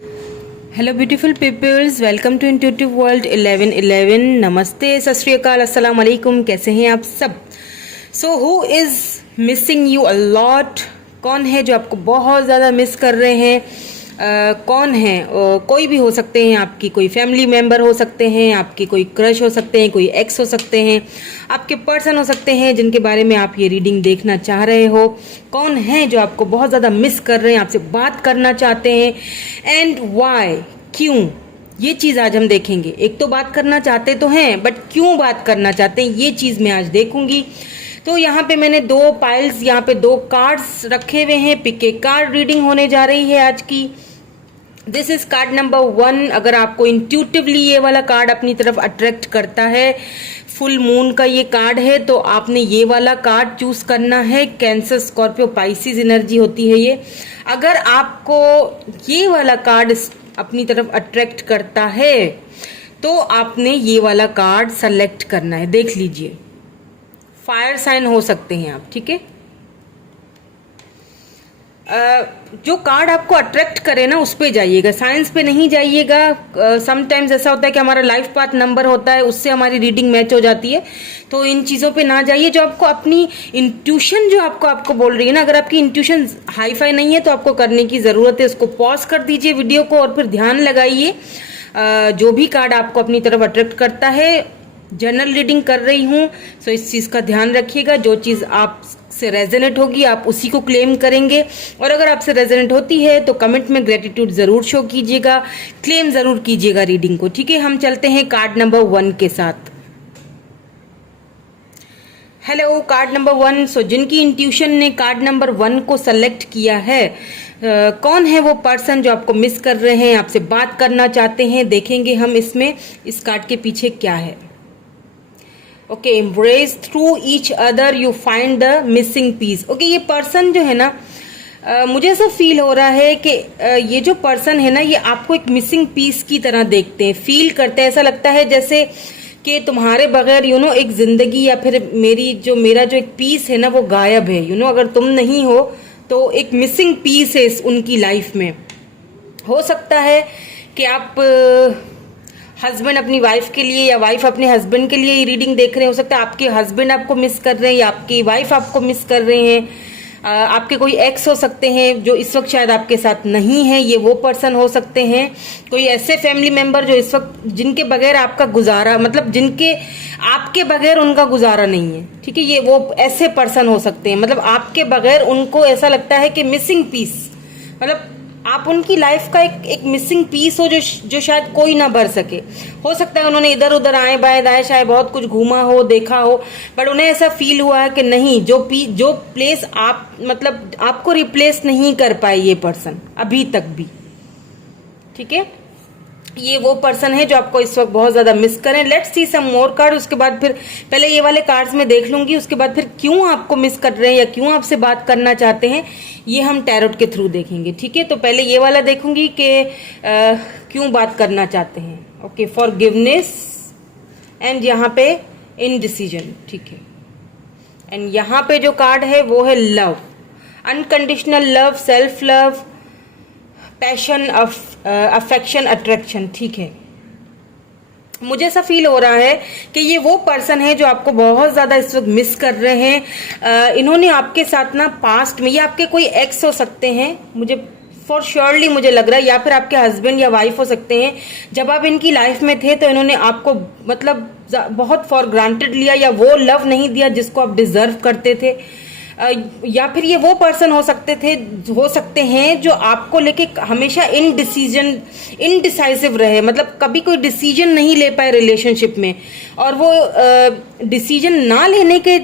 Hello beautiful peoples, welcome to intuitive world 1111। नमस्ते, सत श्री अकाल, अस्सलाम वालेकुम। कैसे हैं आप सब? So who is missing you a lot? कौन है जो आपको बहुत ज़्यादा मिस कर रहे हैं? कौन है? कोई भी हो सकते हैं, आपकी कोई फैमिली मेम्बर हो सकते हैं, आपकी कोई क्रश हो सकते हैं, कोई एक्स हो सकते हैं, आपके पर्सन हो सकते हैं जिनके बारे में आप ये रीडिंग देखना चाह रहे हो। कौन है जो आपको बहुत ज़्यादा मिस कर रहे हैं, आपसे बात करना चाहते हैं, एंड वाई, क्यों? ये चीज़ आज हम देखेंगे। एक तो बात करना चाहते तो हैं, बट क्यों बात करना चाहते हैं, ये चीज़ मैं आज देखूंगी। तो यहाँ पे मैंने दो पाइल्स, यहाँ पे दो कार्ड्स रखे हुए हैं। पिक ए कार्ड रीडिंग होने जा रही है आज की। This is called number 1। अगर आपको इंट्यूटिवली ये वाला कार्ड अपनी तरफ अट्रैक्ट करता है, फुल मून का ये कार्ड है, तो आपने ये वाला कार्ड चूज करना है। कैंसर, स्कॉर्पियो, पाइसिस एनर्जी होती है ये। अगर आपको ये वाला कार्ड अपनी तरफ अट्रैक्ट करता है तो आपने ये वाला कार्ड सेलेक्ट करना है। देख लीजिए, फायर साइन हो सकते हैं आप, ठीक है। जो कार्ड आपको अट्रैक्ट करे ना, उस पे जाइएगा, साइंस पे नहीं जाइएगा। समटाइम्स ऐसा होता है कि हमारा लाइफ पाथ नंबर होता है, उससे हमारी रीडिंग मैच हो जाती है, तो इन चीज़ों पे ना जाइए। जो आपको अपनी इंट्यूशन जो आपको बोल रही है ना, अगर आपकी इंट्यूशन हाई फाई नहीं है तो आपको करने की ज़रूरत है, उसको पॉज कर दीजिए वीडियो को और फिर ध्यान लगाइए। जो भी कार्ड आपको अपनी तरफ अट्रैक्ट करता है, जनरल रीडिंग कर रही हूँ, सो इस चीज़ का ध्यान रखिएगा। जो चीज़ आप से रेजोनेट होगी आप उसी को क्लेम करेंगे, और अगर आपसे रेजोनेट होती है तो कमेंट में ग्रेटिट्यूड जरूर शो कीजिएगा, क्लेम जरूर कीजिएगा रीडिंग को, ठीक है। हम चलते हैं कार्ड नंबर 1 के साथ। Hello, card number 1। सो जिनकी इंट्यूशन ने कार्ड नंबर 1 को सेलेक्ट किया है, कौन है वो पर्सन जो आपको मिस कर रहे हैं, आपसे बात करना चाहते हैं, देखेंगे हम इसमें इस कार्ड के पीछे क्या है। Okay, embrace through each other you find the missing piece. Okay, ये पर्सन जो है ना, मुझे ऐसा फील हो रहा है कि ये जो पर्सन है ना, ये आपको एक मिसिंग पीस की तरह देखते हैं, फील करते हैं। ऐसा लगता है जैसे कि तुम्हारे बगैर एक जिंदगी या फिर मेरा जो एक पीस है ना, वो गायब है। अगर तुम नहीं हो तो एक मिसिंग पीस है उनकी लाइफ में। हो सकता है कि आप हस्बैंड अपनी वाइफ के लिए या वाइफ अपने हस्बैंड के लिए ये रीडिंग देख रहे हैं। हो सकता है आपके हस्बैंड आपको मिस कर रहे हैं या आपकी वाइफ आपको मिस कर रहे हैं। आपके कोई एक्स हो सकते हैं जो इस वक्त शायद आपके साथ नहीं है, ये वो पर्सन हो सकते हैं। कोई ऐसे फैमिली मेंबर जो इस वक्त जिनके बगैर आपका गुजारा, मतलब जिनके आपके बगैर उनका गुजारा नहीं है, ठीक है, ये वो ऐसे पर्सन हो सकते हैं। मतलब आपके बगैर उनको ऐसा लगता है कि मिसिंग पीस, मतलब आप उनकी लाइफ का एक मिसिंग पीस हो जो शायद कोई ना भर सके। हो सकता है उन्होंने इधर उधर आए बाएं दाएं शायद बहुत कुछ घूमा हो, देखा हो, बट उन्हें ऐसा फील हुआ है कि नहीं, जो प्लेस आप, मतलब आपको रिप्लेस नहीं कर पाए ये पर्सन अभी तक भी, ठीक है। ये वो पर्सन है जो आपको इस वक्त बहुत ज्यादा मिस करें। Let's see some more card. उसके बाद फिर पहले ये वाले कार्ड्स में देख लूंगी, उसके बाद फिर क्यों आपको मिस कर रहे हैं या क्यों आपसे बात करना चाहते हैं, ये हम टैरोट के थ्रू देखेंगे, ठीक है। तो पहले ये वाला देखूंगी कि क्यों बात करना चाहते हैं। ओके, फॉरगिवनेस, एंड यहाँ पे इनडिसीजन, ठीक है। एंड यहाँ पे जो कार्ड है वो है love, unconditional love, self love, passion, affection, attraction, ठीक है। मुझे ऐसा फील हो रहा है कि ये वो पर्सन है जो आपको बहुत ज्यादा इस वक्त मिस कर रहे हैं। इन्होंने आपके साथ ना पास्ट में, ये आपके कोई एक्स हो सकते हैं, मुझे फॉर श्योरली मुझे लग रहा है, या फिर आपके हस्बैंड या वाइफ हो सकते हैं। जब आप इनकी लाइफ में थे तो इन्होंने आपको मतलब बहुत फॉर ग्रांटेड लिया, या वो लव नहीं दिया जिसको आप डिजर्व करते थे। या फिर ये वो पर्सन हो सकते हैं जो आपको लेके हमेशा इनडिसाइसिव रहे, मतलब कभी कोई डिसीजन नहीं ले पाए रिलेशनशिप में, और वो डिसीजन ना लेने के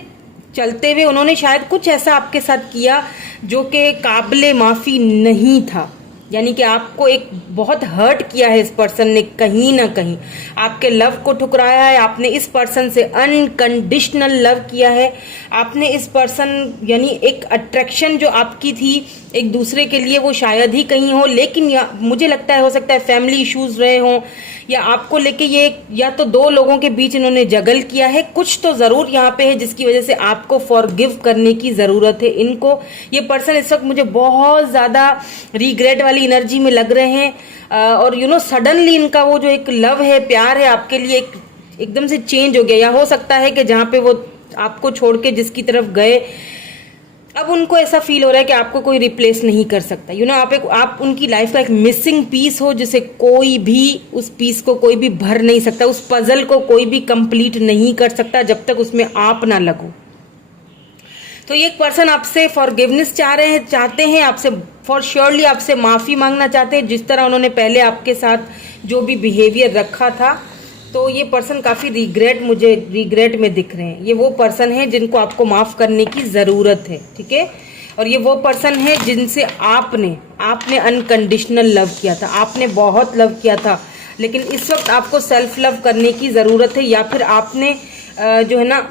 चलते हुए उन्होंने शायद कुछ ऐसा आपके साथ किया जो कि काबिले माफी नहीं था। यानी कि आपको एक बहुत हर्ट किया है इस पर्सन ने, कहीं ना कहीं आपके लव को ठुकराया है। आपने इस पर्सन से अनकंडीशनल लव किया है। आपने इस पर्सन, यानी एक अट्रैक्शन जो आपकी थी एक दूसरे के लिए वो शायद ही कहीं हो, लेकिन मुझे लगता है हो सकता है फैमिली इश्यूज रहे हों, या आपको लेके ये या तो दो लोगों के बीच इन्होंने जगल किया है, कुछ तो जरूर यहाँ पे है जिसकी वजह से आपको फॉरगिव करने की जरूरत है इनको। ये पर्सन इस वक्त मुझे बहुत ज्यादा रिग्रेट वाली एनर्जी में लग रहे हैं, और सडनली इनका वो जो एक लव है, प्यार है आपके लिए, एकदम से चेंज हो गया। या हो सकता है कि जहाँ पे वो आपको छोड़ के जिसकी तरफ गए, अब उनको ऐसा फील हो रहा है कि आपको कोई रिप्लेस नहीं कर सकता। आप उनकी लाइफ का एक मिसिंग पीस हो, जिसे कोई भी उस पीस को कोई भी भर नहीं सकता, उस पजल को कोई भी कंप्लीट नहीं कर सकता जब तक उसमें आप ना लगो। तो ये एक पर्सन आपसे फॉरगिवनेस चाहते हैं आपसे, फॉर श्योरली आपसे माफी मांगना चाहते हैं जिस तरह उन्होंने पहले आपके साथ जो भी बिहेवियर रखा था। तो ये पर्सन काफी रिग्रेट में दिख रहे हैं। ये वो पर्सन है जिनको आपको माफ करने की जरूरत है, ठीक है। और ये वो पर्सन है जिनसे आपने अनकंडीशनल लव किया था, आपने बहुत लव किया था, लेकिन इस वक्त आपको सेल्फ लव करने की जरूरत है, या फिर आपने जो है ना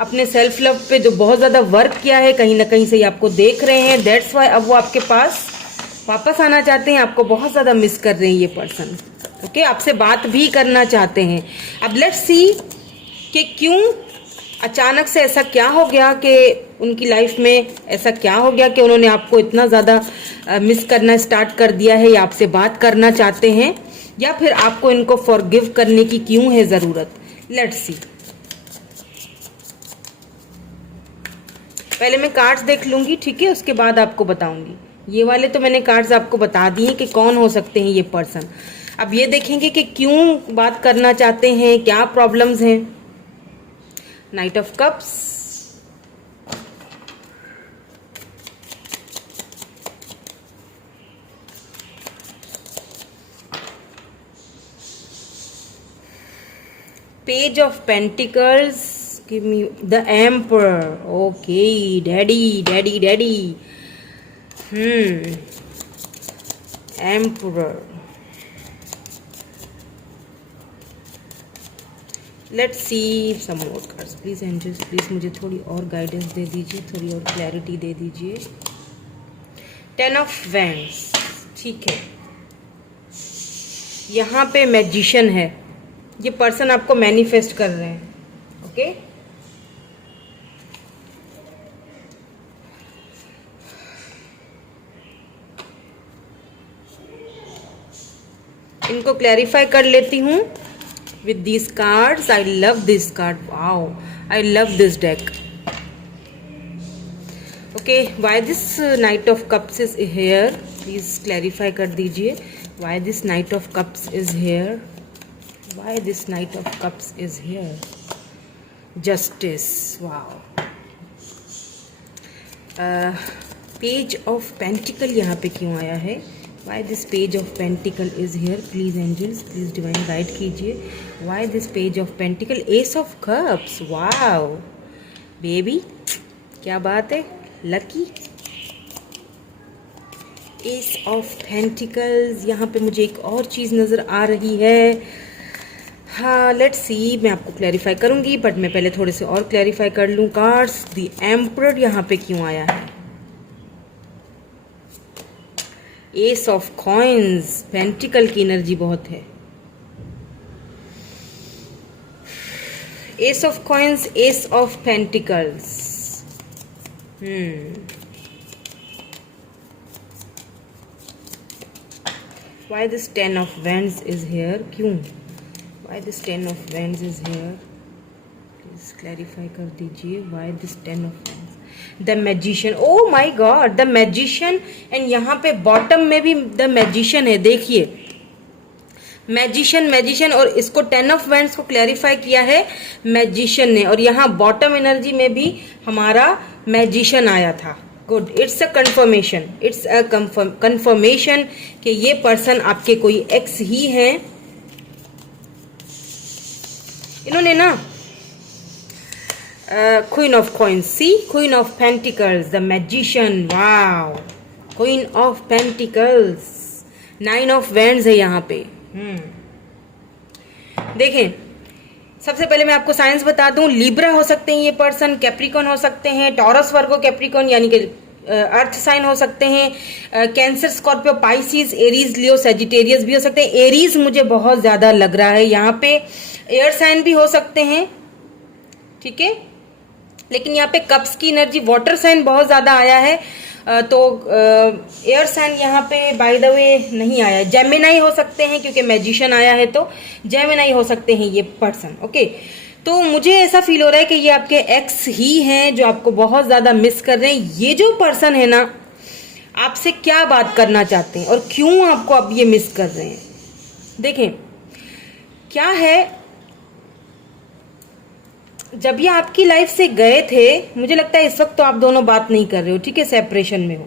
अपने सेल्फ लव पे जो बहुत ज्यादा वर्क किया है, कहीं ना कहीं से ये आपको देख रहे हैं। दैट्स वाई अब वो आपके पास वापस आना चाहते हैं, आपको बहुत ज्यादा मिस कर रहे हैं ये पर्सन, ओके। आपसे बात भी करना चाहते हैं। अब लेट्स सी कि क्यों अचानक से ऐसा क्या हो गया कि उनकी लाइफ में ऐसा क्या हो गया कि उन्होंने आपको इतना ज़्यादा मिस करना स्टार्ट कर दिया है, या आपसे बात करना चाहते हैं, या फिर आपको इनको फॉरगिव करने की क्यों है ज़रूरत। Let's see. पहले मैं कार्ड्स देख लूंगी, ठीक है, उसके बाद आपको बताऊंगी। ये वाले तो मैंने कार्ड्स आपको बता दिए कि कौन हो सकते हैं ये पर्सन। अब ये देखेंगे कि क्यों बात करना चाहते हैं, क्या प्रॉब्लम्स हैं। Knight of cups, page of pentacles, give me the emperor, okay, daddy, emperor. Let's see some more cards please angels, please मुझे थोड़ी और गाइडेंस दे दीजिए, थोड़ी और क्लैरिटी दे दीजिए। 10 ऑफ वैंड्स, ठीक है। यहाँ पे मैजिशियन है, ये पर्सन आपको मैनिफेस्ट कर रहे हैं, ओके। इनको क्लैरिफाई कर लेती हूँ with these cards. I love this card. Wow, I love this deck. Okay, why this Knight of Cups is here? Please clarify कर दीजिए. Why this Knight of Cups is here? Why this Knight of Cups is here? Justice. Wow. Page of Pentacle यहाँ पे क्यों आया है? Why this page of pentacle is here? Please angels, please divine guide कीजिए. Why this page of pentacle? Ace of cups. Wow, baby, क्या बात है, lucky. Ace of pentacles. यहाँ पे मुझे एक और चीज नजर आ रही है। हाँ, लेट्स सी, मैं आपको क्लैरिफाई करूंगी, बट मैं पहले थोड़े से और क्लैरिफाई कर लूँ। कार्ड्स, द एम्परर यहाँ पे क्यों आया है? एस ऑफ कॉइन्स, पेंटिकल की एनर्जी बहुत है। S of coins, S of pentacles. Why this 10 of wands is here? क्यों? Why this 10 of wands is here? Please clarify कर दीजिए. Why this 10 of wands? The magician, oh my god, the magician. And यहाँ पे bottom में भी the magician है, देखिए, magician, और इसको 10 ऑफ वैंड्स को क्लैरिफाई किया है मैजिशियन ने, और यहाँ बॉटम एनर्जी में भी हमारा मैजिशियन आया था। Good, it's a confirmation, it's a confirmation कि ये पर्सन आपके कोई एक्स ही हैं। इन्होंने ना queen of coins, see, queen of pentacles, the magician, wow, queen of pentacles, 9 of wands है यहाँ पे। देखें, सबसे पहले मैं आपको साइंस बता दूं, लिब्रा हो सकते हैं ये पर्सन, कैप्रिकॉन हो सकते हैं, टॉरस वर्गो कैप्रिकॉन यानी कि अर्थ साइन हो सकते हैं, कैंसर, स्कॉर्पियो, पाइसिस, एरीज, लियो, सेजिटेरियस भी हो सकते हैं। एरीज मुझे बहुत ज्यादा लग रहा है, यहाँ पे एयर साइन भी हो सकते हैं, ठीक है, लेकिन यहाँ पे कप्स की एनर्जी, वाटर साइन बहुत ज्यादा आया है, तो एयर साइन यहाँ पे बाय द वे नहीं आया है। जेमिनाई हो सकते हैं क्योंकि मैजिशियन आया है, तो जेमिनाई हो सकते हैं ये पर्सन। ओके, तो मुझे ऐसा फील हो रहा है कि ये आपके एक्स ही हैं जो आपको बहुत ज्यादा मिस कर रहे हैं। ये जो पर्सन है ना, आपसे क्या बात करना चाहते हैं और क्यों आपको अब ये मिस कर रहे हैं, देखें क्या है। जब ये आपकी लाइफ से गए थे, मुझे लगता है इस वक्त तो आप दोनों बात नहीं कर रहे हो, ठीक है, सेपरेशन में हो।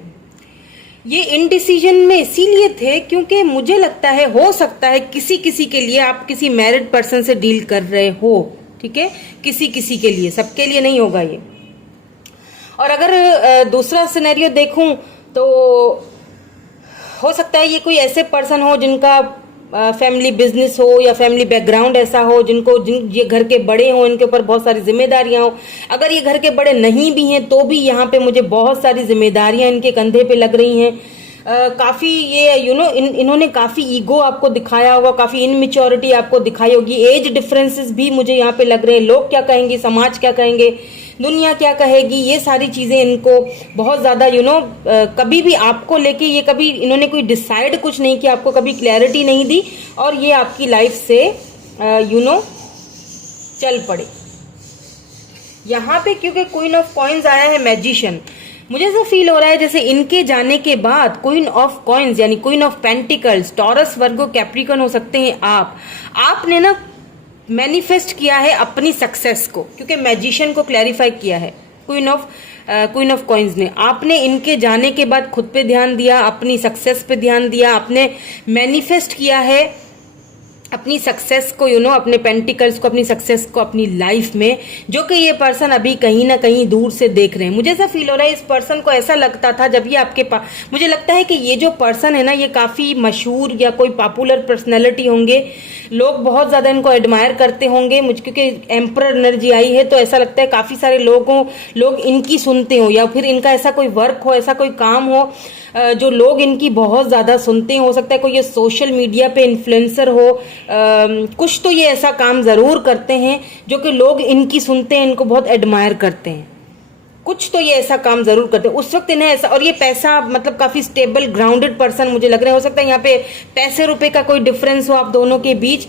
ये इनडिसीजन में इसीलिए थे क्योंकि मुझे लगता है, हो सकता है किसी किसी के लिए आप किसी मैरिड पर्सन से डील कर रहे हो, ठीक है, किसी किसी के लिए, सबके लिए नहीं होगा ये। और अगर दूसरा सिनेरियो देखूं तो हो सकता है ये कोई ऐसे पर्सन हो जिनका फैमिली बिजनेस हो या फैमिली बैकग्राउंड ऐसा हो, जिन ये घर के बड़े हो, इनके ऊपर बहुत सारी जिम्मेदारियां हो। अगर ये घर के बड़े नहीं भी हैं तो भी यहाँ पे मुझे बहुत सारी जिम्मेदारियां इनके कंधे पे लग रही हैं। काफी ये इन्होंने काफी ईगो आपको दिखाया होगा, काफी इनमेच्योरिटी आपको दिखाई होगी। एज डिफरेंसेस भी मुझे यहाँ पे लग रहे हैं। लोग क्या कहेंगे, समाज क्या कहेंगे, दुनिया क्या कहेगी, ये सारी चीजें इनको बहुत ज्यादा कभी भी आपको लेके ये कभी इन्होंने कोई डिसाइड कुछ नहीं किया, आपको कभी क्लैरिटी नहीं दी और ये आपकी लाइफ से चल पड़े। यहाँ पे क्योंकि क्वीन ऑफ कॉइन्स आया है, मैजिशियन, मुझे ऐसा फील हो रहा है जैसे इनके जाने के बाद क्वीन ऑफ कॉइन्स यानी queen of pentacles, taurus, Virgo, Capricorn हो सकते हैं आपने ना मैनिफेस्ट किया है अपनी सक्सेस को, क्योंकि मैजिशियन को क्लैरिफाई किया है क्वीन ऑफ कॉइन्स ने। आपने इनके जाने के बाद खुद पे ध्यान दिया, अपनी सक्सेस पे ध्यान दिया, आपने मैनिफेस्ट किया है अपनी सक्सेस को, अपने पेंटिकल्स को, अपनी सक्सेस को अपनी लाइफ में, जो कि ये पर्सन अभी कहीं ना कहीं दूर से देख रहे हैं। मुझे ऐसा फील हो रहा है इस पर्सन को ऐसा लगता था जब ये आपके पास, मुझे लगता है कि ये जो पर्सन है ना, ये काफी मशहूर या कोई पॉपुलर पर्सनैलिटी होंगे, लोग बहुत ज्यादा इनको एडमायर करते होंगे। मुझे क्योंकि एम्परर एनर्जी आई है तो ऐसा लगता है काफी सारे लोग इनकी सुनते हो, या फिर इनका ऐसा कोई वर्क हो, ऐसा कोई काम हो जो लोग इनकी बहुत ज्यादा सुनते हैं। हो सकता है कोई ये सोशल मीडिया पे इन्फ्लुएंसर हो, कुछ तो ये ऐसा काम जरूर करते हैं जो कि लोग इनकी सुनते हैं, इनको बहुत एडमायर करते हैं, कुछ तो ये ऐसा काम जरूर करते हैं उस वक्त इन्हें ऐसा। और ये पैसा मतलब काफी स्टेबल ग्राउंडेड पर्सन मुझे लग रहे हैं। हो सकता है यहाँ पे पैसे रुपए का कोई डिफरेंस हो आप दोनों के बीच,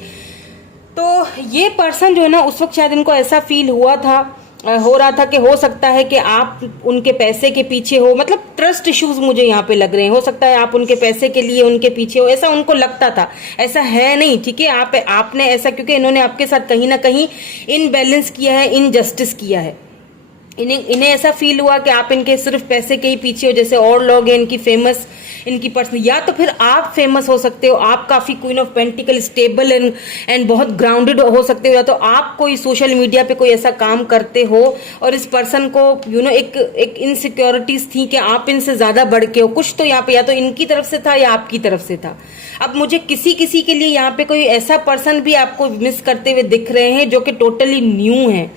तो ये पर्सन जो है ना, उस वक्त शायद इनको ऐसा फील हो रहा था कि हो सकता है कि आप उनके पैसे के पीछे हो, मतलब ट्रस्ट इश्यूज मुझे यहाँ पे लग रहे हैं। हो सकता है आप उनके पैसे के लिए उनके पीछे हो, ऐसा उनको लगता था, ऐसा है नहीं, ठीक है। आपने ऐसा, क्योंकि इन्होंने आपके साथ कहीं ना कहीं इनबैलेंस किया है, इनजस्टिस किया है। इन्हें ऐसा फील हुआ कि आप इनके सिर्फ पैसे के ही पीछे हो, जैसे और लोग हैं इनकी फेमस, इनकी पर्सन, या तो फिर आप फेमस हो सकते हो, आप काफी queen of pentacle stable and बहुत ग्राउंडेड हो सकते हो, या तो आप कोई सोशल मीडिया पे कोई ऐसा काम करते हो और इस पर्सन को एक इनसिक्योरिटीज थी कि आप इनसे ज्यादा बढ़ के हो। कुछ तो यहाँ पे या तो इनकी तरफ से था या आपकी तरफ से था। अब मुझे किसी के लिए यहाँ पे कोई ऐसा पर्सन भी आपको मिस करते हुए दिख रहे हैं जो कि टोटली न्यू है,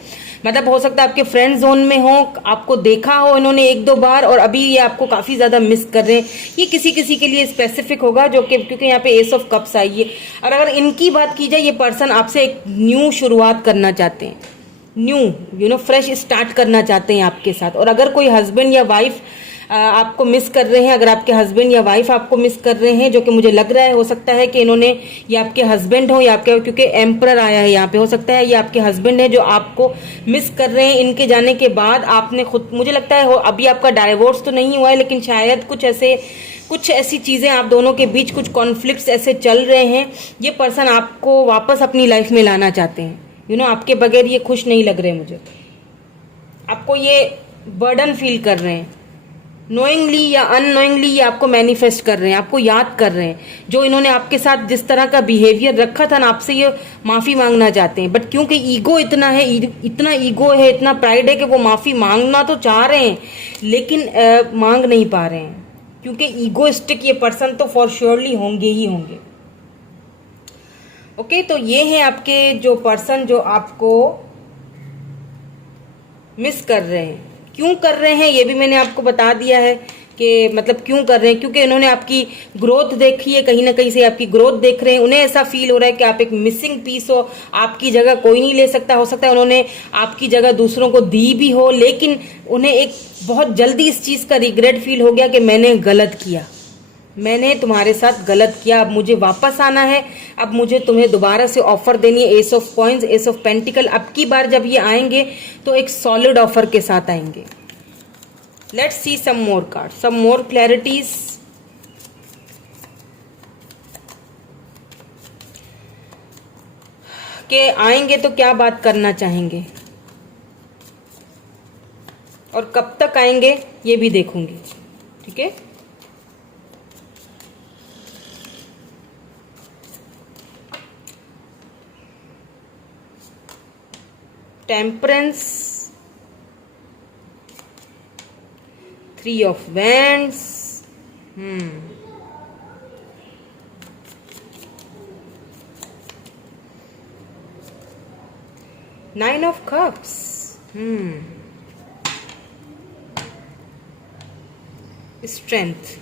मतलब हो सकता है आपके फ्रेंड जोन में हो, आपको देखा हो इन्होंने एक दो बार और अभी ये आपको काफी ज्यादा मिस कर रहे हैं। ये किसी के लिए स्पेसिफिक होगा, जो कि क्योंकि यहाँ पे एस ऑफ कप्स आई है। और अगर इनकी बात की जाए, ये पर्सन आपसे एक न्यू शुरुआत करना चाहते हैं, न्यू फ्रेश स्टार्ट करना चाहते हैं आपके साथ। और अगर कोई हस्बैंड या वाइफ आपको मिस कर रहे हैं, अगर आपके हस्बैंड या वाइफ आपको मिस कर रहे हैं, जो कि मुझे लग रहा है, हो सकता है कि इन्होंने, ये आपके हस्बैंड हो या आपके, क्योंकि एम्परर आया है यहाँ पे, हो सकता है ये आपके हस्बैंड है जो आपको मिस कर रहे हैं। इनके जाने के बाद आपने खुद, मुझे लगता है अभी आपका डाइवोर्स तो नहीं हुआ है, लेकिन शायद कुछ ऐसी चीजें आप दोनों के बीच, कुछ कॉन्फ्लिक्ट्स ऐसे चल रहे हैं। ये पर्सन आपको वापस अपनी लाइफ में लाना चाहते हैं। आपके बगैर ये खुश नहीं लग रहे मुझे, आपको ये बर्डन फील कर रहे हैं, नोइंगली या अननोइंगली ये आपको मैनिफेस्ट कर रहे हैं, आपको याद कर रहे हैं। जो इन्होंने आपके साथ जिस तरह का बिहेवियर रखा था ना, आपसे ये माफी मांगना चाहते हैं। बट क्योंकि ईगो इतना है, इतना ईगो है, इतना प्राइड है कि वो माफी मांगना तो चाह रहे हैं लेकिन मांग नहीं पा रहे हैं, क्योंकि ईगोइस्टिक ये पर्सन तो फॉर श्योरली होंगे ही होंगे। ओके, तो ये है आपके जो पर्सन जो आपको मिस कर रहे हैं। क्यों कर रहे हैं ये भी मैंने आपको बता दिया है कि मतलब क्यों कर रहे हैं, क्योंकि इन्होंने आपकी ग्रोथ देखी है, कहीं ना कहीं से आपकी ग्रोथ देख रहे हैं। उन्हें ऐसा फील हो रहा है कि आप एक मिसिंग पीस हो, आपकी जगह कोई नहीं ले सकता। हो सकता है उन्होंने आपकी जगह दूसरों को दी भी हो, लेकिन उन्हें एक बहुत जल्दी इस चीज़ का रिग्रेट फील हो गया कि मैंने गलत किया, मैंने तुम्हारे साथ गलत किया, अब मुझे वापस आना है, अब मुझे तुम्हें दोबारा से ऑफर देनी है। S of coins, S of pentacle, अब की बार जब ये आएंगे तो एक सॉलिड ऑफर के साथ आएंगे। Let's see some more card, some more clarities. के आएंगे तो क्या बात करना चाहेंगे और कब तक आएंगे ये भी देखूंगी, ठीक है। Temperance, 3 of Wands, 9 of Cups, strength,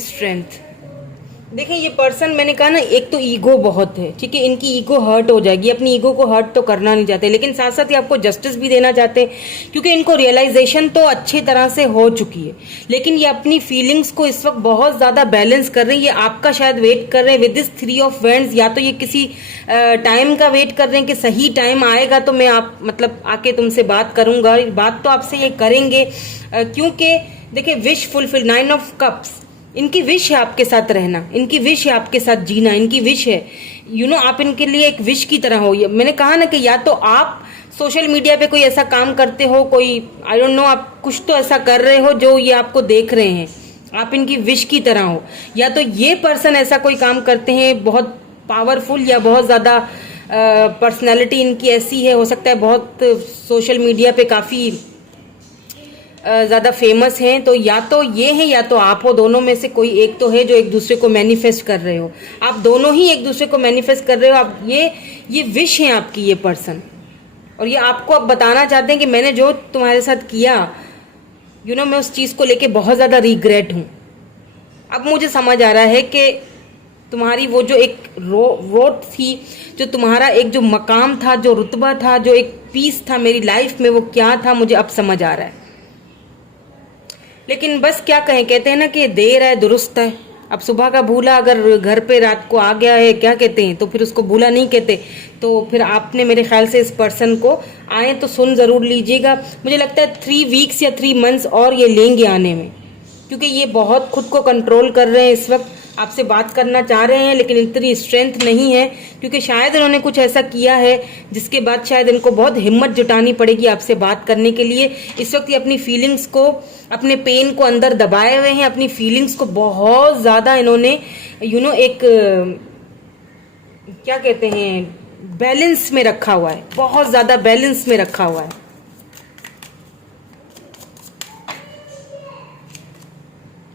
strength. देखिए ये पर्सन, मैंने कहा ना, एक तो ईगो बहुत है, ठीक है, इनकी ईगो हर्ट हो जाएगी। अपनी ईगो को हर्ट तो करना नहीं चाहते, लेकिन साथ साथ ही आपको जस्टिस भी देना चाहते हैं, क्योंकि इनको रियलाइजेशन तो अच्छी तरह से हो चुकी है, लेकिन ये अपनी फीलिंग्स को इस वक्त बहुत ज्यादा बैलेंस कर रहे हैं। ये आपका शायद वेट कर रहे हैं विद दिस 3 of Wands। या तो ये किसी टाइम का वेट कर रहे हैं कि सही टाइम आएगा तो मैं आप मतलब आके तुमसे बात करूंगा। बात तो आपसे ये करेंगे, क्योंकि देखिए विश फुलफिल, 9 of Cups, इनकी विश है आपके साथ रहना, इनकी विश है आपके साथ जीना, इनकी विश है आप इनके लिए एक विश की तरह हो। मैंने कहा ना कि या तो आप सोशल मीडिया पे कोई ऐसा काम करते हो, कोई आई डोंट नो, आप कुछ तो ऐसा कर रहे हो जो ये आपको देख रहे हैं, आप इनकी विश की तरह हो, या तो ये पर्सन ऐसा कोई काम करते हैं बहुत पावरफुल या बहुत ज़्यादा पर्सनैलिटी इनकी ऐसी है, हो सकता है बहुत सोशल मीडिया पे काफ़ी ज़्यादा फेमस हैं। तो या तो ये है या तो आप हो, दोनों में से कोई एक तो है जो एक दूसरे को मैनिफेस्ट कर रहे हो। आप दोनों ही एक दूसरे को मैनिफेस्ट कर रहे हो। आप ये विश है आपकी, ये पर्सन, और ये आपको अब बताना चाहते हैं कि मैंने जो तुम्हारे साथ किया मैं उस चीज़ को लेके बहुत ज़्यादा रिग्रेट हूँ। अब मुझे समझ आ रहा है कि तुम्हारी वो जो एक रोट थी, जो तुम्हारा एक जो मकाम था, जो रुतबा था, जो एक पीस था मेरी लाइफ में, वो क्या था मुझे अब समझ आ रहा है। लेकिन बस क्या कहें, कहते हैं ना कि देर है दुरुस्त है। अब सुबह का भूला अगर घर पे रात को आ गया है, क्या कहते हैं, तो फिर उसको भूला नहीं कहते। तो फिर आपने मेरे ख्याल से इस पर्सन को आए तो सुन ज़रूर लीजिएगा। मुझे लगता है 3 weeks या 3 months और ये लेंगे आने में, क्योंकि ये बहुत खुद को कंट्रोल कर रहे हैं इस वक्त। आपसे बात करना चाह रहे हैं लेकिन इतनी स्ट्रेंथ नहीं है, क्योंकि शायद इन्होंने कुछ ऐसा किया है जिसके बाद शायद इनको बहुत हिम्मत जुटानी पड़ेगी आपसे बात करने के लिए। इस वक्त ये अपनी फीलिंग्स को, अपने पेन को अंदर दबाए हुए हैं, अपनी फीलिंग्स को बहुत ज़्यादा इन्होंने एक क्या कहते हैं, बैलेंस में रखा हुआ है, बहुत ज़्यादा बैलेंस में रखा हुआ है।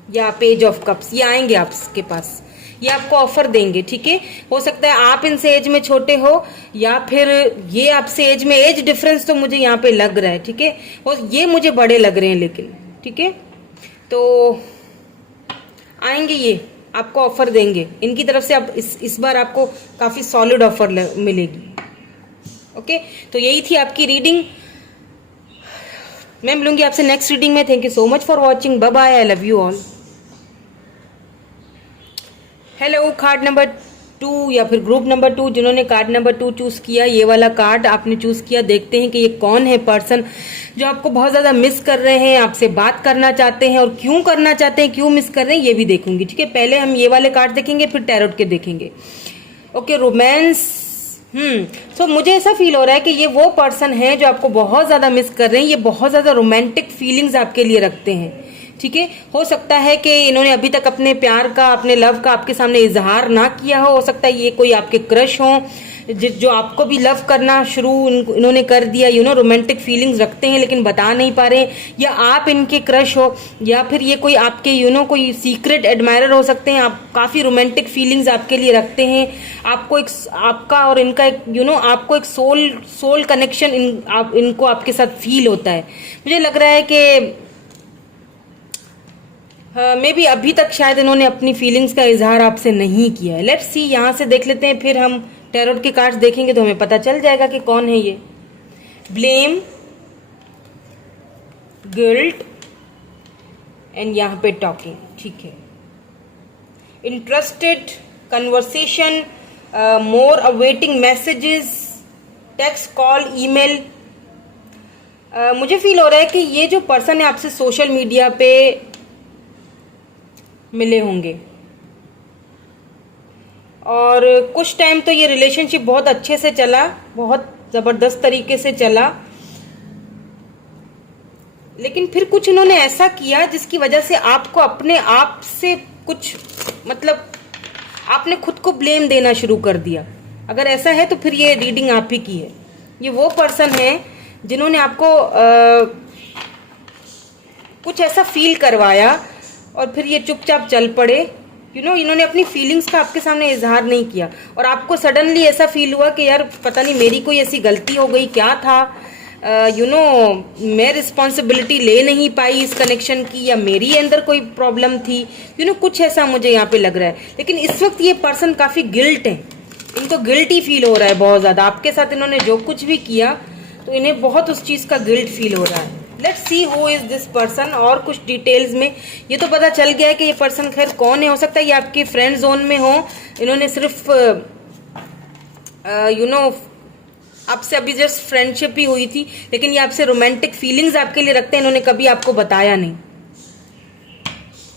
या पेज ऑफ कप्स, ये आएंगे आपके पास, ये आपको ऑफर देंगे, ठीक है। हो सकता है आप इनसे एज में छोटे हो या फिर ये आपसे एज में, एज डिफरेंस तो मुझे यहाँ पे लग रहा है, ठीक है, और ये मुझे बड़े लग रहे हैं, लेकिन ठीक है। तो आएंगे, ये आपको ऑफर देंगे इनकी तरफ से। अब इस बार आपको काफी सॉलिड ऑफर मिलेगी। ओके, तो यही थी आपकी रीडिंग। मैं मिलूंगी आपसे नेक्स्ट रीडिंग में। Thank you so much for watching, bye bye, I love you all. Hello, card number 2 या फिर ग्रुप नंबर 2, जिन्होंने कार्ड नंबर 2 चूज किया, ये वाला कार्ड आपने चूज किया। देखते हैं कि ये कौन है पर्सन जो आपको बहुत ज्यादा मिस कर रहे हैं, आपसे बात करना चाहते हैं, और क्यों करना चाहते हैं, क्यों मिस कर रहे हैं, ये भी देखूंगी, ठीक है। पहले हम ये वाले कार्ड देखेंगे, फिर टैरोट के देखेंगे। Okay, romance. सो मुझे ऐसा फील हो रहा है कि ये वो पर्सन है जो आपको बहुत ज्यादा मिस कर रहे हैं। ये बहुत ज्यादा रोमांटिक फीलिंग्स आपके लिए रखते हैं, ठीक है। हो सकता है कि इन्होंने अभी तक अपने प्यार का, अपने लव का आपके सामने इजहार ना किया हो सकता है ये कोई आपके क्रश हो, जो आपको भी लव करना शुरू इन्होंने कर दिया, रोमांटिक फीलिंग्स रखते हैं लेकिन बता नहीं पा रहे, या आप इनके क्रश हो, या फिर ये कोई आपके कोई सीक्रेट एडमायरर हो सकते हैं। आप काफ़ी रोमांटिक फीलिंग्स आपके लिए रखते हैं। आपको एक आपका और इनका एक आपको एक सोल कनेक्शन इनको आपके साथ फील होता है। मुझे लग रहा है कि मे बी अभी तक शायद इन्होंने अपनी फीलिंग्स का इजहार आपसे नहीं किया है। लेट्स सी, यहाँ से देख लेते हैं, फिर हम टैरोट के कार्ड्स देखेंगे तो हमें पता चल जाएगा कि कौन है ये। ब्लेम, गिल्ट एंड यहाँ पे टॉकिंग, ठीक है। Interested, conversation, more awaiting messages, text, call, email. मुझे फील हो रहा है कि ये जो पर्सन है आपसे सोशल मीडिया पे मिले होंगे और कुछ टाइम तो ये रिलेशनशिप बहुत अच्छे से चला, बहुत ज़बरदस्त तरीके से चला, लेकिन फिर कुछ इन्होंने ऐसा किया जिसकी वजह से आपको अपने आप से कुछ आपने खुद को ब्लेम देना शुरू कर दिया। अगर ऐसा है तो फिर ये रीडिंग आप ही की है। ये वो पर्सन है जिन्होंने आपको कुछ ऐसा फील करवाया और फिर ये चुपचाप चल पड़े। इन्होंने अपनी फीलिंग्स का आपके सामने इजहार नहीं किया और आपको सडनली ऐसा फील हुआ कि यार पता नहीं मेरी कोई ऐसी गलती हो गई, क्या था, मैं रिस्पॉन्सिबिलिटी ले नहीं पाई इस कनेक्शन की, या मेरी अंदर कोई प्रॉब्लम थी, कुछ ऐसा मुझे यहाँ पे लग रहा है। लेकिन इस वक्त ये पर्सन काफ़ी गिल्ट है, इनको गिल्टी फील हो रहा है बहुत ज़्यादा। आपके साथ इन्होंने जो कुछ भी किया तो इन्हें बहुत उस चीज़ का गिल्ट फील हो रहा है। Let's see who is this person. और कुछ डिटेल्स में ये तो पता चल गया है कि ये पर्सन खैर कौन है। हो सकता है ये आपके फ्रेंड जोन में हो, इन्होंने सिर्फ आपसे अभी जस्ट फ्रेंडशिप ही हुई थी, लेकिन ये आपसे रोमांटिक फीलिंग्स आपके लिए रखते हैं, इन्होंने कभी आपको बताया नहीं।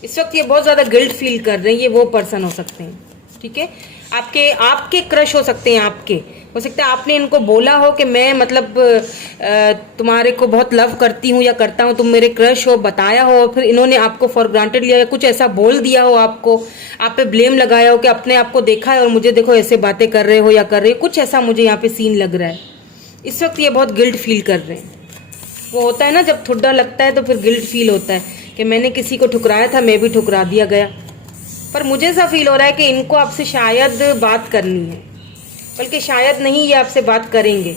इस वक्त ये बहुत ज़्यादा गिल्ट फील कर रहे हैं। ये वो पर्सन हो सकते हैं, ठीक है। आपके क्रश हो सकते हैं, आपके हो सकता है आपने इनको बोला हो कि मैं तुम्हारे को बहुत लव करती हूँ या करता हूँ, तुम मेरे क्रश हो, बताया हो, फिर इन्होंने आपको फॉर ग्रांटेड लिया या कुछ ऐसा बोल दिया हो, आपको आप पे ब्लेम लगाया हो कि अपने आप को देखा है और मुझे देखो ऐसे बातें कर रहे हो या कर रहे हो, कुछ ऐसा मुझे यहाँ पे सीन लग रहा है। इस वक्त ये बहुत गिल्ट फील कर रहे हैं। वो होता है ना जब ठुड्डा लगता है तो फिर गिल्ट फील होता है कि मैंने किसी को ठुकराया था, मैं भी ठुकरा दिया गया। पर मुझे ऐसा फील हो रहा है कि इनको आपसे शायद बात करनी है, बल्कि शायद नहीं, ये आपसे बात करेंगे।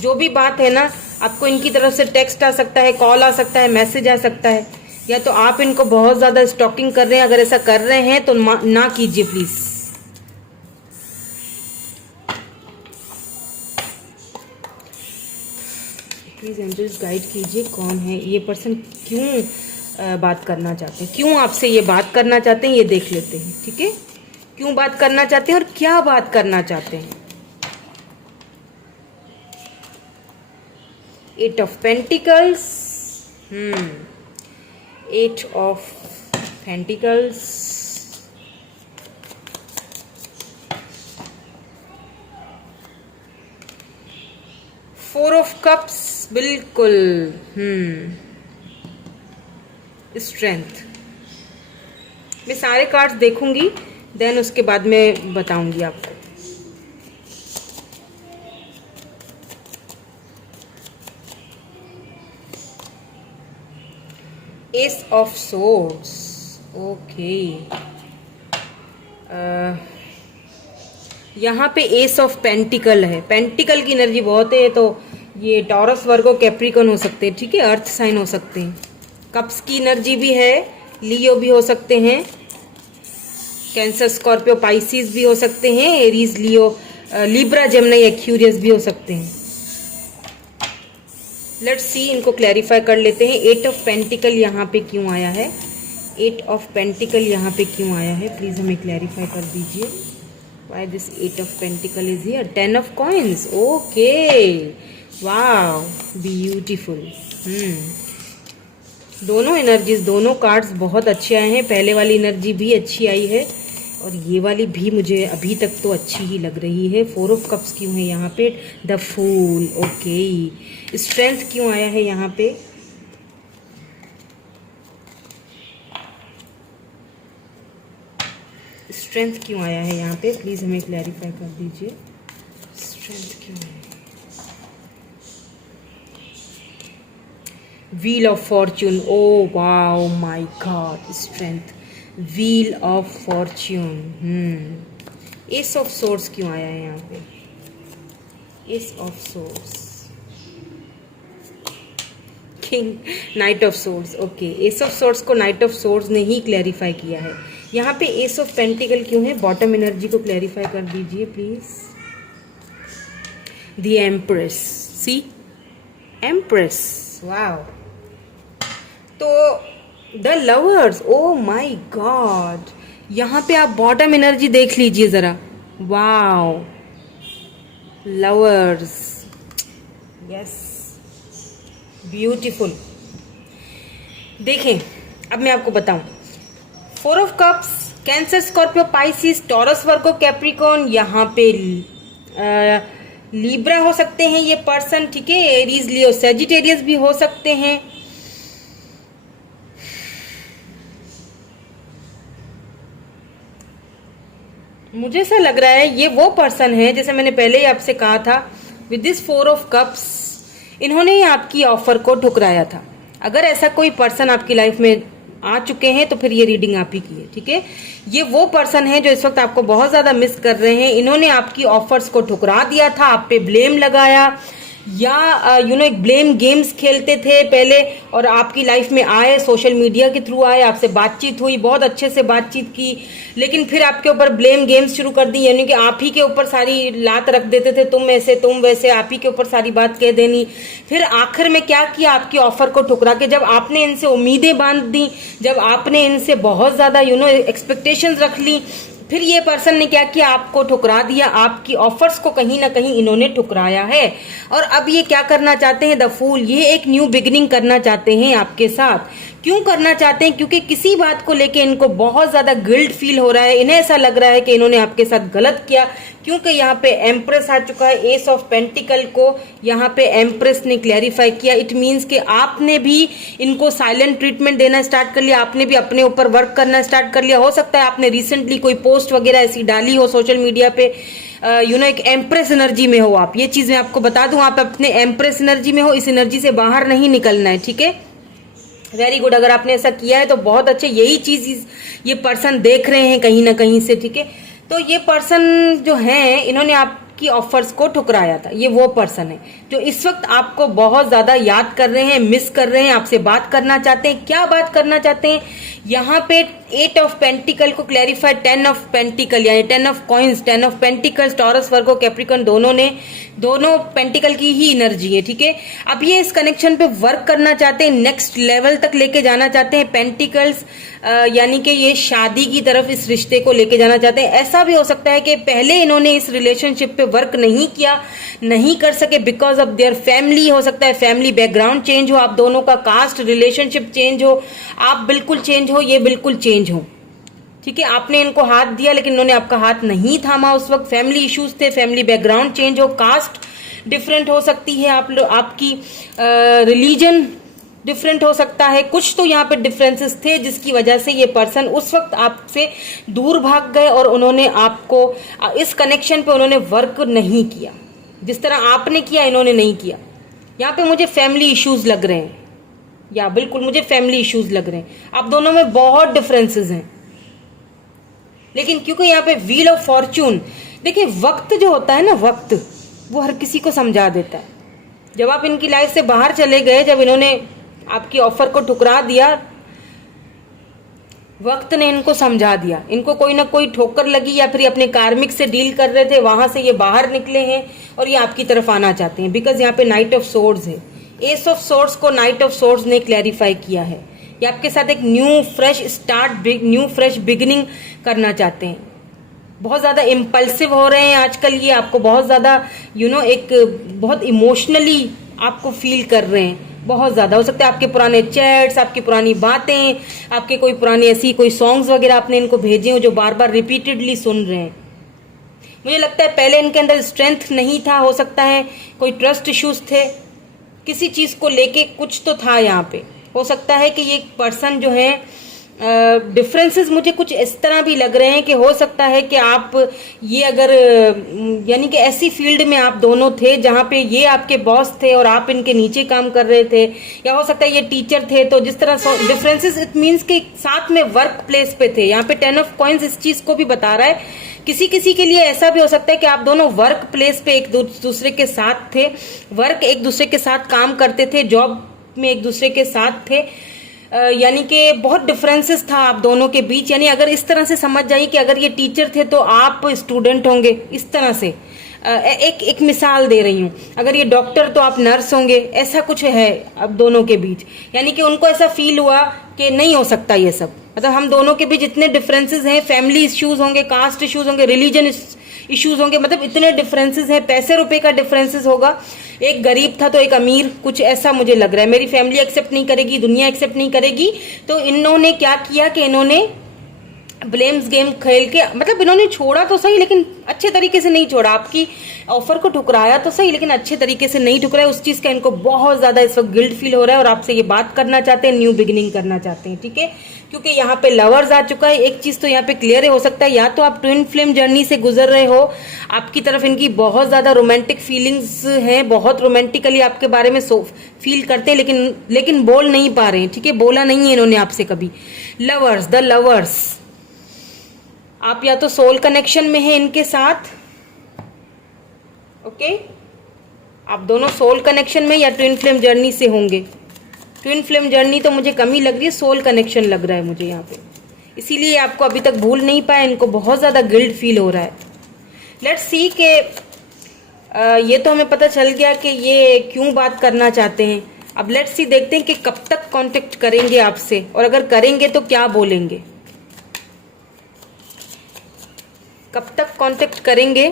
जो भी बात है ना, आपको इनकी तरफ से टेक्स्ट आ सकता है, कॉल आ सकता है, मैसेज आ सकता है, या तो आप इनको बहुत ज़्यादा स्टॉकिंग कर रहे हैं। अगर ऐसा कर रहे हैं तो ना कीजिए प्लीज़। प्लीज़ एंजल्स गाइड कीजिए कौन है ये पर्सन, क्यों बात करना चाहते हैं, क्यों आपसे ये बात करना चाहते हैं, ये देख लेते हैं, ठीक है। क्यों बात करना चाहते हैं और क्या बात करना चाहते हैं। 8 of pentacles, 8 of pentacles, 4 of cups, बिल्कुल, स्ट्रेंथ। मैं सारे कार्ड्स देखूंगी, देन उसके बाद में बताऊंगी आपको। S of swords, okay. यहाँ पे एस ऑफ पेंटिकल है, पेंटिकल की एनर्जी बहुत है, तो ये टॉरस, वर्गो, कैप्रिकॉर्न हो सकते हैं, ठीक है, अर्थ साइन हो सकते हैं। कप्स की एनर्जी भी है, लियो भी हो सकते हैं, कैंसर, स्कॉर्पियो, पाइसिस भी हो सकते हैं, एरीज, लियो, लिब्रा, जेमिनी, एक्यूरियस भी हो सकते हैं। लेट्स सी, इनको क्लैरिफाई कर लेते हैं। 8 ऑफ पेंटिकल यहाँ पे क्यों आया है, 8 ऑफ पेंटिकल यहाँ पे क्यों आया है, प्लीज़ हमें क्लैरिफाई कर दीजिए। Why this 8 of pentacle is here. 10 of coins, okay, wow, beautiful. दोनों एनर्जीज, दोनों कार्ड्स बहुत अच्छे आए हैं। पहले वाली एनर्जी भी अच्छी आई है और ये वाली भी मुझे अभी तक तो अच्छी ही लग रही है। 4 ऑफ कप्स क्यों है यहाँ पे, द फूल, ओके। स्ट्रेंथ क्यों आया है यहाँ पे, स्ट्रेंथ क्यों आया है यहाँ पे, प्लीज़ हमें क्लैरिफाई कर दीजिए। स्ट्रेंथ क्यों है? Wheel of Fortune, oh wow my God, strength, wheel of Fortune. S of source क्यों आया है यहाँ पे? S of source, king, night of source. Okay, S of source को नाइट ऑफ सोर्स ने ही क्लैरिफाई किया है। यहाँ पे एस ऑफ पेंटिकल क्यों है? बॉटम एनर्जी को क्लैरिफाई कर दीजिए please. The empress, see empress, wow. तो the lovers, oh my god, यहाँ पे आप बॉटम एनर्जी देख लीजिए जरा, वाओ, लवर्स, यस, ब्यूटीफुल। देखें, अब मैं आपको बताऊं, 4 of cups, cancer, Scorpio, Pisces, taurus, Virgo, Capricorn, यहाँ पे लिब्रा हो सकते हैं ये पर्सन, ठीक है, एरीज, लियो, सेजिटेरियस भी हो सकते हैं। मुझे ऐसा लग रहा है ये वो पर्सन है, जैसे मैंने पहले ही आपसे कहा था, विद दिस 4 ऑफ कप्स, इन्होंने ही आपकी ऑफर को ठुकराया था। अगर ऐसा कोई पर्सन आपकी लाइफ में आ चुके हैं तो फिर ये रीडिंग आप ही की है, ठीक है। ये वो पर्सन है जो इस वक्त आपको बहुत ज्यादा मिस कर रहे हैं। इन्होंने आपकी ऑफर्स को ठुकरा दिया था, आप पे ब्लेम लगाया, या एक ब्लेम गेम्स खेलते थे पहले, और आपकी लाइफ में आए, सोशल मीडिया के थ्रू आए, आपसे बातचीत हुई, बहुत अच्छे से बातचीत की, लेकिन फिर आपके ऊपर ब्लेम गेम्स शुरू कर दी, यानी कि आप ही के ऊपर सारी लात रख देते थे, तुम ऐसे तुम वैसे, आप ही के ऊपर सारी बात कह देनी। फिर आखिर में क्या किया, आपकी ऑफर को ठुकरा के, जब आपने इनसे उम्मीदें बांध दी, जब आपने इनसे बहुत ज्यादा एक्सपेक्टेशंस रख ली, फिर ये पर्सन ने क्या किया, आपको ठुकरा दिया, आपकी ऑफर्स को कहीं ना कहीं इन्होंने ठुकराया है। और अब ये क्या करना चाहते हैं, द फूल, ये एक न्यू बिगिनिंग करना चाहते हैं आपके साथ। क्यों करना चाहते हैं? क्योंकि किसी बात को लेके इनको बहुत ज्यादा गिल्ट फील हो रहा है, इन्हें ऐसा लग रहा है कि इन्होंने आपके साथ गलत किया, क्योंकि यहाँ पे एम्प्रेस आ चुका है, एस ऑफ पेंटिकल को यहाँ पे एम्प्रेस ने क्लैरिफाई किया। इट मीन्स कि आपने भी इनको साइलेंट ट्रीटमेंट देना स्टार्ट कर लिया, आपने भी अपने ऊपर वर्क करना स्टार्ट कर लिया। हो सकता है आपने रिसेंटली कोई पोस्ट वगैरह ऐसी डाली हो सोशल मीडिया पे, एक एम्प्रेस एनर्जी में हो आप। ये चीज मैं आपको बता दूं, आप अपने एम्प्रेस एनर्जी में हो, इस एनर्जी से बाहर नहीं निकलना है, ठीक है। वेरी गुड, अगर आपने ऐसा किया है तो बहुत अच्छे, यही चीज ये पर्सन देख रहे हैं कहीं ना कहीं से, ठीक है। तो ये पर्सन जो है, इन्होंने आपकी ऑफर्स को ठुकराया था। ये वो पर्सन है जो इस वक्त आपको बहुत ज्यादा याद कर रहे हैं, मिस कर रहे हैं, आपसे बात करना चाहते हैं। क्या बात करना चाहते हैं? यहाँ पे 8 ऑफ पेंटिकल को क्लैरिफाई, 10 ऑफ पेंटिकल यानी 10 of coins, 10 of pentacles, taurus, Virgo, Capricorn, दोनों पेंटिकल की ही एनर्जी है, ठीक है। अब ये इस कनेक्शन पे वर्क करना चाहते हैं, नेक्स्ट लेवल तक लेके जाना चाहते हैं। पेंटिकल्स यानी कि ये शादी की तरफ इस रिश्ते को लेके जाना चाहते हैं। ऐसा भी हो सकता है कि पहले इन्होंने इस रिलेशनशिप पे वर्क नहीं किया, नहीं कर सके बिकॉज ऑफ देयर फैमिली। हो सकता है फैमिली बैकग्राउंड चेंज हो, आप दोनों का कास्ट रिलेशनशिप चेंज हो, आप बिल्कुल चेंज हो, ये बिल्कुल चेंज हो, ठीक है। आपने इनको हाथ दिया लेकिन इन्होंने आपका हाथ नहीं थामा उस वक्त। फैमिली इश्यूज थे, फैमिली बैकग्राउंड चेंज हो, कास्ट डिफरेंट हो सकती है, आपकी रिलीजन डिफरेंट हो सकता है, कुछ तो यहाँ पे डिफरेंसेस थे जिसकी वजह से ये पर्सन उस वक्त आपसे दूर भाग गए और उन्होंने आपको इस कनेक्शन पे उन्होंने वर्क नहीं किया जिस तरह आपने किया, इन्होंने नहीं किया। यहाँ पे मुझे फैमिली इश्यूज लग रहे हैं, या बिल्कुल मुझे फैमिली इश्यूज लग रहे हैं। आप दोनों में बहुत डिफरेंसेस हैं, लेकिन क्योंकि यहाँ पे व्हील ऑफ फॉर्च्यून, देखिए वक्त जो होता है ना, वक्त वो हर किसी को समझा देता है। जब आप इनकी लाइफ से बाहर चले गए, जब इन्होंने आपकी ऑफर को ठुकरा दिया, वक्त ने इनको समझा दिया। इनको कोई ना कोई ठोकर लगी, या फिर अपने कार्मिक से डील कर रहे थे, वहां से ये बाहर निकले हैं और ये आपकी तरफ आना चाहते हैं। बिकॉज यहाँ पे नाइट ऑफ सोर्ड्स है, एस ऑफ सोर्ड्स को नाइट ऑफ सोर्ड्स ने क्लैरिफाई किया है। ये आपके साथ एक new fresh start, new fresh beginning करना चाहते हैं। बहुत ज्यादा इम्पल्सिव हो रहे हैं आजकल ये, आपको बहुत ज्यादा एक बहुत इमोशनली आपको फील कर रहे हैं, बहुत ज्यादा। हो सकता है आपके पुराने चैट्स, आपकी पुरानी बातें, आपके कोई पुराने ऐसी कोई सॉन्ग्स वगैरह आपने इनको भेजे हो जो बार बार रिपीटेडली सुन रहे हैं। मुझे लगता है पहले इनके अंदर स्ट्रेंथ नहीं था, हो सकता है कोई ट्रस्ट इश्यूज थे, किसी चीज को लेके कुछ तो था यहाँ पे। हो सकता है कि ये पर्सन जो है डिफरेंसेस मुझे कुछ इस तरह भी लग रहे हैं कि हो सकता है कि आप ये अगर यानी कि ऐसी फील्ड में आप दोनों थे जहां पे ये आपके बॉस थे और आप इनके नीचे काम कर रहे थे, या हो सकता है ये टीचर थे, तो जिस तरह डिफरेंसेस इट मीन्स कि साथ में वर्क प्लेस पे थे। यहाँ पे 10 ऑफ कॉइंस इस चीज को भी बता रहा है। किसी किसी के लिए ऐसा भी हो सकता है कि आप दोनों वर्क प्लेस पे एक दूसरे के साथ थे, एक दूसरे के साथ काम करते थे, जॉब में एक दूसरे के साथ थे, यानी कि बहुत डिफरेंसेस था आप दोनों के बीच। यानी अगर इस तरह से समझ जाइए कि अगर ये टीचर थे तो आप स्टूडेंट होंगे, इस तरह से एक मिसाल दे रही हूँ। अगर ये डॉक्टर तो आप नर्स होंगे, ऐसा कुछ है अब दोनों के बीच। यानी कि उनको ऐसा फील हुआ कि नहीं हो सकता ये सब, मतलब हम दोनों के बीच इतने डिफरेंसेस हैं, फैमिली इश्यूज होंगे, कास्ट इश्यूज होंगे, रिलीजन इश्यूज होंगे, मतलब इतने डिफरेंसेस हैं, पैसे रुपए का डिफरेंसेस होगा, एक गरीब था तो एक अमीर, कुछ ऐसा मुझे लग रहा है। मेरी फैमिली एक्सेप्ट नहीं करेगी, दुनिया एक्सेप्ट नहीं करेगी, तो इन्होंने क्या किया कि इन्होंने ब्लेम्स गेम खेल के, मतलब इन्होंने छोड़ा तो सही लेकिन अच्छे तरीके से नहीं छोड़ा, आपकी ऑफर को ठुकराया तो सही लेकिन अच्छे तरीके से नहीं ठुकराया। उस चीज का इनको बहुत ज्यादा इस वक्त गिल्ट फील हो रहा है और आपसे ये बात करना चाहते हैं, न्यू बिगिनिंग करना चाहते हैं, ठीक है। क्योंकि यहाँ पे लवर्स आ चुका है। एक चीज तो यहाँ पे क्लियर हो सकता है, या तो आप ट्विन फ्लेम जर्नी से गुजर रहे हो, आपकी तरफ इनकी बहुत ज्यादा रोमांटिक फीलिंग्स हैं, बहुत रोमांटिकली आपके बारे में फील करते हैं, लेकिन बोल नहीं पा रहे हैं, ठीक है, बोला नहीं है इन्होंने आपसे कभी। लवर्स, द लवर्स, आप या तो सोल कनेक्शन में है इनके साथ, ओके, आप दोनों सोल कनेक्शन में या ट्विन फ्लेम जर्नी से होंगे। ट्विन फ्लेम जर्नी तो मुझे कमी लग रही है, सोल कनेक्शन लग रहा है मुझे यहाँ पे, इसीलिए आपको अभी तक भूल नहीं पाए, इनको बहुत ज्यादा गिल्ट फील हो रहा है। लेट्स सी के ये तो हमें पता चल गया कि ये क्यों बात करना चाहते हैं। अब लेट्स सी देखते हैं कि कब तक कांटेक्ट करेंगे आपसे, और अगर करेंगे तो क्या बोलेंगे, कब तक कांटेक्ट करेंगे।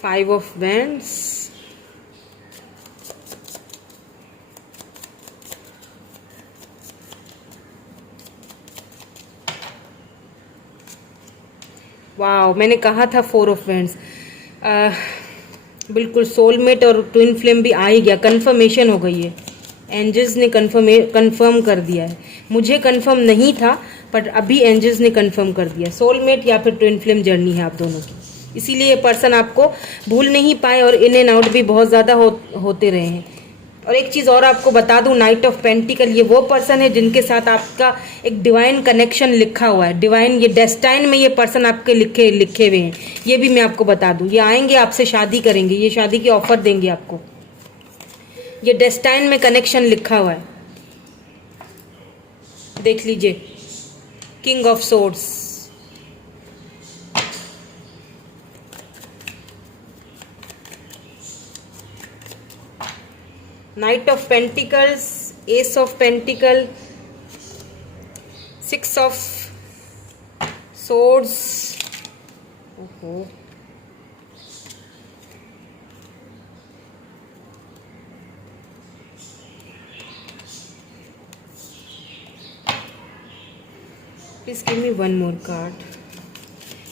फाइव ऑफ वैंड्स, वाओ, मैंने कहा था 4 ऑफ वैंड्स। बिल्कुल सोलमेट और ट्विन फ्लेम भी आ ही गया, कंफर्मेशन हो गई है, एंजल्स ने कंफर्म कर दिया है। मुझे कंफर्म नहीं था बट अभी एंजल्स ने कंफर्म कर दिया, सोलमेट या फिर ट्विन फ्लेम जर्नी है आप दोनों की, इसीलिए ये पर्सन आपको भूल नहीं पाए और इन एंड आउट भी बहुत ज़्यादा होते रहे हैं। और एक चीज़ और आपको बता दूं, नाइट ऑफ पेंटिकल, ये वो पर्सन है जिनके साथ आपका एक डिवाइन कनेक्शन लिखा हुआ है, डिवाइन, ये डेस्टाइन में ये पर्सन आपके लिखे हुए हैं, ये भी मैं आपको बता दूं। ये आएंगे आपसे शादी करेंगे, ये शादी की ऑफर देंगे आपको, ये डेस्टाइन में कनेक्शन लिखा हुआ है, देख लीजिए, king of swords, knight of pentacles, ace of pentacle, 6 of swords, ओहो, please give me one more card.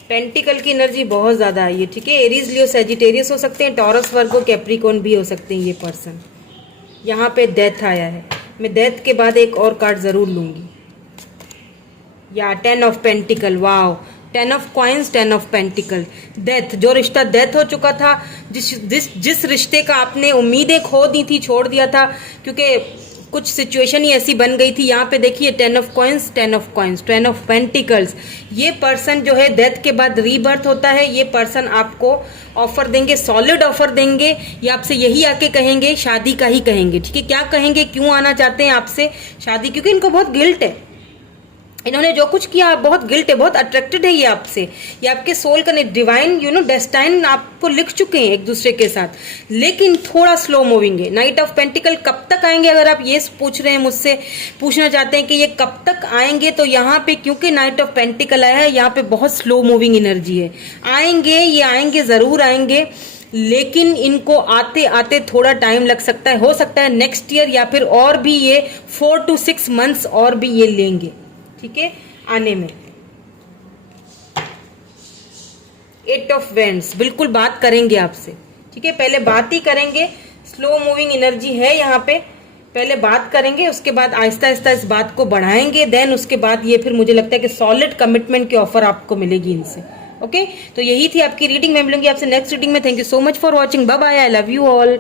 Pentacle की एनर्जी बहुत ज़्यादा आई है, ठीक है। एरीज, लियो, सैजिटेरियस हो सकते हैं, टॉरस, वर्गो, कैप्रिकॉर्न भी हो सकते हैं ये पर्सन। यहाँ पे डेथ आया है, मैं डेथ के बाद एक और कार्ड ज़रूर लूँगी, या 10 of pentacle, wow, 10 of coins, 10 of pentacle, death, जो रिश्ता डेथ हो चुका था, जिस रिश्ते का आपने उम्मीदें खो दी थी, छोड़ दिया था, क्योंकि कुछ सिचुएशन ही ऐसी बन गई थी। यहाँ पे देखिए 10 of coins, 10 of coins, 10 of pentacles, ये पर्सन जो है डेथ के बाद रीबर्थ होता है, ये पर्सन आपको ऑफर देंगे, सॉलिड ऑफर देंगे, ये आपसे यही आके कहेंगे, शादी का ही कहेंगे, ठीक है। क्या कहेंगे, क्यों आना चाहते हैं आपसे शादी, क्योंकि इनको बहुत गिल्ट है, इन्होंने जो कुछ किया बहुत गिल्ट है, बहुत अट्रैक्टेड है ये आपसे, ये आपके सोल का डिवाइन डेस्टाइन आपको लिख चुके हैं एक दूसरे के साथ, लेकिन थोड़ा स्लो मूविंग है। नाइट ऑफ पेंटिकल कब तक आएंगे, अगर आप ये पूछ रहे हैं मुझसे, पूछना चाहते हैं कि ये कब तक आएंगे, तो यहाँ पे क्योंकि नाइट ऑफ पेंटिकल आया है, यहाँ पे बहुत स्लो मूविंग एनर्जी है। आएंगे, ये आएंगे, जरूर आएंगे, लेकिन इनको आते आते थोड़ा टाइम लग सकता है, हो सकता है नेक्स्ट ईयर, या फिर और भी ये 4 to 6 months और भी ये लेंगे, ठीक है, आने में। 8 ऑफ वेंड्स, बिल्कुल बात करेंगे आपसे, ठीक है। पहले बात ही करेंगे, स्लो मूविंग एनर्जी है यहाँ पे, पहले बात करेंगे, उसके बाद आहिस्ता आहिस्ता इस बात को बढ़ाएंगे, देन उसके बाद ये फिर मुझे लगता है कि सॉलिड कमिटमेंट की ऑफर आपको मिलेगी इनसे। ओके, तो यही थी आपकी रीडिंग। मैं मिलूंगी आपसे नेक्स्ट रीडिंग में। Thank you so much for watching, bye bye, I love you all.